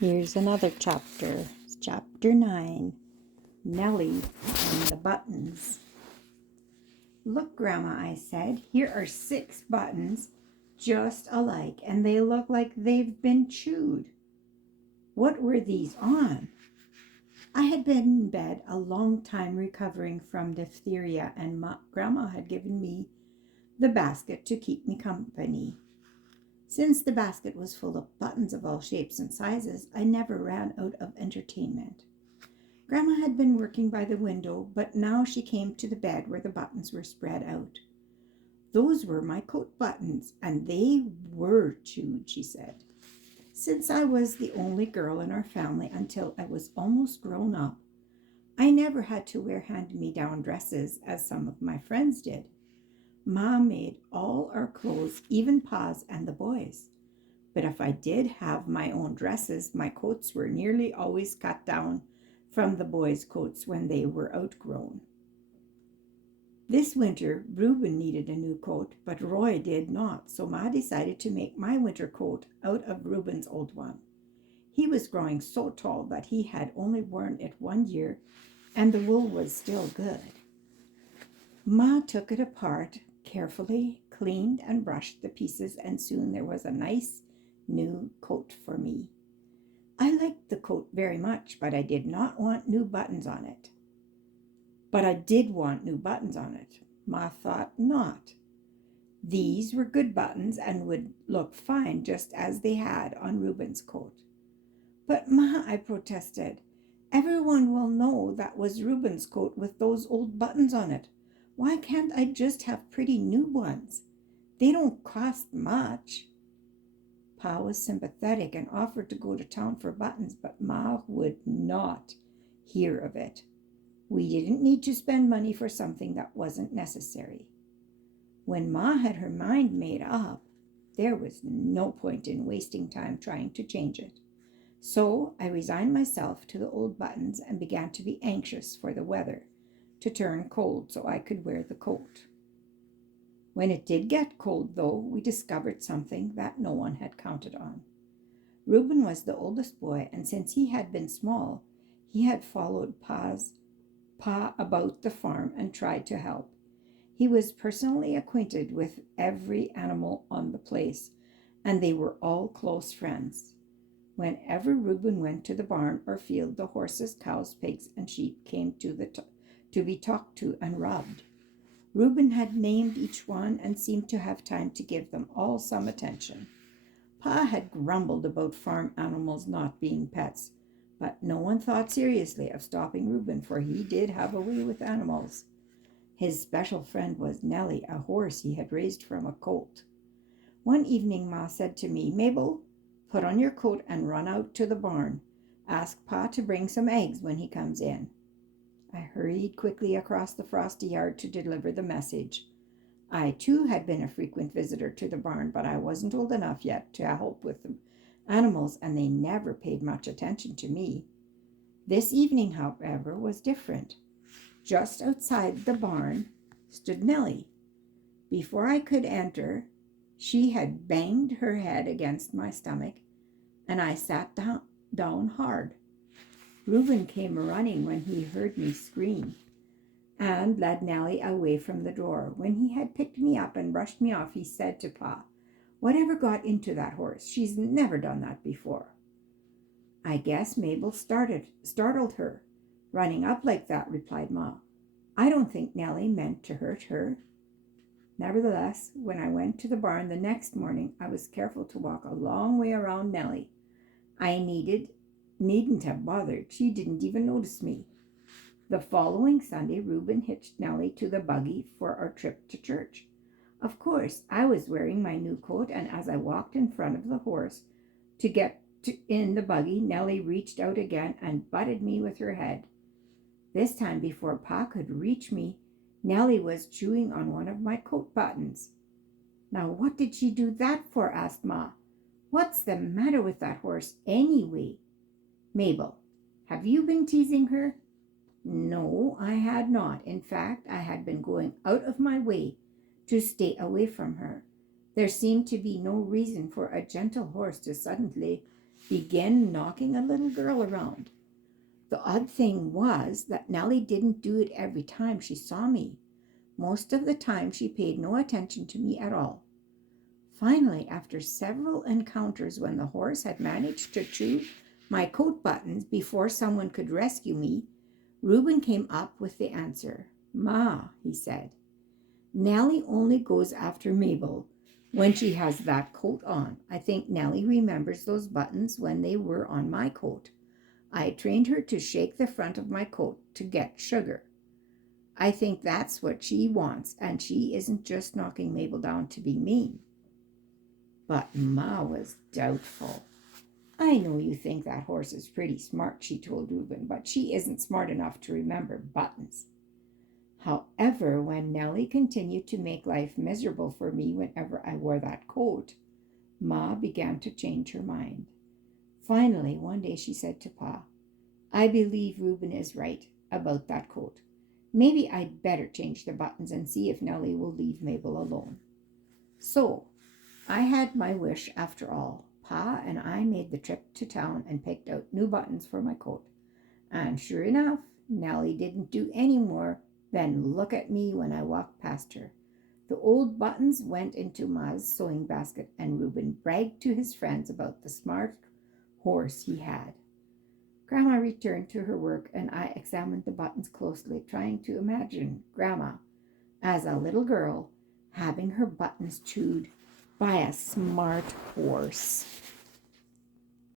Here's another chapter. It's chapter 9, Nelly and the Buttons. "Look, Grandma," I said, "here are 6 buttons just alike, and they look like they've been chewed. What were these on?" I had been in bed a long time recovering from diphtheria, and Grandma had given me the basket to keep me company. Since the basket was full of buttons of all shapes and sizes, I never ran out of entertainment. Grandma had been working by the window, but now she came to the bed where the buttons were spread out. "Those were my coat buttons, and they were chewed," she said. "Since I was the only girl in our family until I was almost grown up, I never had to wear hand-me-down dresses as some of my friends did. Ma made all our clothes, even Pa's and the boys. But if I did have my own dresses, my coats were nearly always cut down from the boys' coats when they were outgrown. This winter, Reuben needed a new coat, but Roy did not, so Ma decided to make my winter coat out of Reuben's old one. He was growing so tall that he had only worn it 1 year, and the wool was still good. Ma took it apart carefully, cleaned and brushed the pieces, and soon there was a nice new coat for me. I liked the coat very much, but I did not want new buttons on it. But I did want new buttons on it. Ma thought not. These were good buttons and would look fine just as they had on Reuben's coat. "But Ma," I protested, "everyone will know that was Reuben's coat with those old buttons on it. Why can't I just have pretty new ones? They don't cost much." Pa was sympathetic and offered to go to town for buttons, but Ma would not hear of it. We didn't need to spend money for something that wasn't necessary. When Ma had her mind made up, there was no point in wasting time trying to change it. So I resigned myself to the old buttons and began to be anxious for the weather to turn cold so I could wear the coat. When it did get cold, though, we discovered something that no one had counted on. Reuben was the oldest boy, and since he had been small, he had followed Pa about the farm and tried to help. He was personally acquainted with every animal on the place, and they were all close friends. Whenever Reuben went to the barn or field, the horses, cows, pigs, and sheep came to be talked to and rubbed. Reuben had named each one and seemed to have time to give them all some attention. Pa had grumbled about farm animals not being pets, but no one thought seriously of stopping Reuben, for he did have a way with animals. His special friend was Nelly, a horse he had raised from a colt. One evening Ma said to me, "Mabel, put on your coat and run out to the barn. Ask Pa to bring some eggs when he comes in." I hurried quickly across the frosty yard to deliver the message. I, too, had been a frequent visitor to the barn, but I wasn't old enough yet to help with the animals, and they never paid much attention to me. This evening, however, was different. Just outside the barn stood Nelly. Before I could enter, she had banged her head against my stomach, and I sat down hard. Reuben came running when he heard me scream and led Nelly away from the door. When he had picked me up and brushed me off, he said to Pa, "Whatever got into that horse? She's never done that before." "I guess Mabel startled her, running up like that," replied Ma. "I don't think Nelly meant to hurt her." Nevertheless, when I went to the barn the next morning, I was careful to walk a long way around Nelly. I needn't have bothered. She didn't even notice me. The following Sunday, Reuben hitched Nelly to the buggy for our trip to church. Of course, I was wearing my new coat, and as I walked in front of the horse to get in the buggy, Nelly reached out again and butted me with her head. This time, before Pa could reach me, Nelly was chewing on one of my coat buttons. "Now, what did she do that for?" asked Ma. "What's the matter with that horse, anyway? Mabel, have you been teasing her?" No, I had not. In fact, I had been going out of my way to stay away from her. There seemed to be no reason for a gentle horse to suddenly began knocking a little girl around. The odd thing was that Nelly didn't do it every time she saw me. Most of the time she paid no attention to me at all. Finally, after several encounters when the horse had managed to chew my coat buttons before someone could rescue me, Reuben came up with the answer. "Ma," he said, "Nelly only goes after Mabel when she has that coat on. I think Nelly remembers those buttons when they were on my coat. I trained her to shake the front of my coat to get sugar. I think that's what she wants, and she isn't just knocking Mabel down to be mean." But Ma was doubtful. "I know you think that horse is pretty smart," she told Reuben, "but she isn't smart enough to remember buttons." However, when Nelly continued to make life miserable for me whenever I wore that coat, Ma began to change her mind. Finally, one day she said to Pa, "I believe Reuben is right about that coat. Maybe I'd better change the buttons and see if Nelly will leave Mabel alone." So I had my wish after all. Pa and I made the trip to town and picked out new buttons for my coat. And sure enough, Nelly didn't do any more than look at me when I walked past her. The old buttons went into Ma's sewing basket, and Reuben bragged to his friends about the smart horse he had. Grandma returned to her work, and I examined the buttons closely, trying to imagine Grandma as a little girl having her buttons chewed by a smart horse.